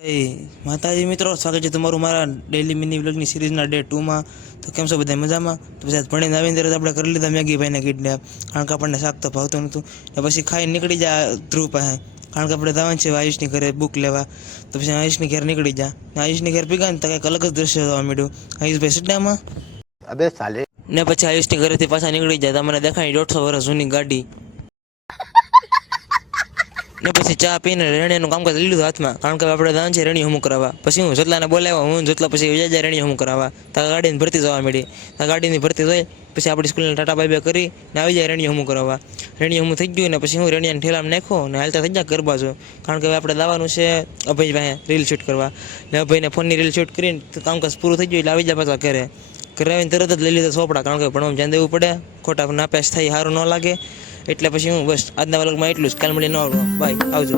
માતાજી મિત્રો, સ્વાગત છે તમારું મારા ડેલી મિની વ્લોગની સિરીઝના ડે 2 માં. તો કેમ છો બધા મજામાં? તો પછી ભણીને આવીને તરત આપણે કરી લીધા મેગી ભાઈને કિડનેપ, કારણ કે આપણને શાક તો ભાવતું નહોતું. ને પછી ખાઈને નીકળી જા ધ્રુવ પાસે, કારણ કે આપણે જવાનું છે આયુષની ઘરે બુક લેવા. તો પછી આયુષની ઘેર નીકળી જા. આયુષની ઘેર પીગા ને તો કંઈક અલગ જ દ્રશ્ય જોવા મળ્યું. આયુષભાઈ સિદ્ધામાં અબે સાલે ને પછી આયુષની ઘરેથી પાછા નીકળી જાય. તમને દેખાય 150 વર્ષ જૂની ગાડી. ને પછી ચા પીને રેણીનું કામકાજ લીધું હાથમાં, કારણ કે આપણે દાન છે રેણી હમું કરાવવા. પછી હું જેટલાને બોલાવ્યા, હું જેટલા પછી જાય રેણી હમું કરાવવા. ત્યાં ગાડીની ભરતી જવા મળી. ત્યાં ગાડીની ભરતી જોઈ પછી આપણી સ્કૂલને ટાટા બાય બાય કરી ને આવી જાય રેણી હમું કરાવવા. રેણી હમું થઈ ગયું ને પછી હું રેણીયાને ઠેલામાં નાખ્યો ને હાલતા થઈ જાય ઘર બાજુ, કારણ કે હવે આપણે દાવાનું છે અભય પાસે રીલ શૂટ કરવા. ને અભયને ફોનની રીલ શૂટ કરીને કામકાજ પૂરું થઈ ગયું એટલે આવી જાય પાછા ઘરે. ઘરે આવીને તરત જ લઈ લીધા ચોપડા, કારણ કે ભણવામાં ધ્યાન દેવું પડે, ખોટા નાપાસ થાય સારું ન લાગે. એટલે પછી હું બસ આજના વ્લોગમાં એટલું જ. કાલ મળીને આવડો, બાય, આવજો.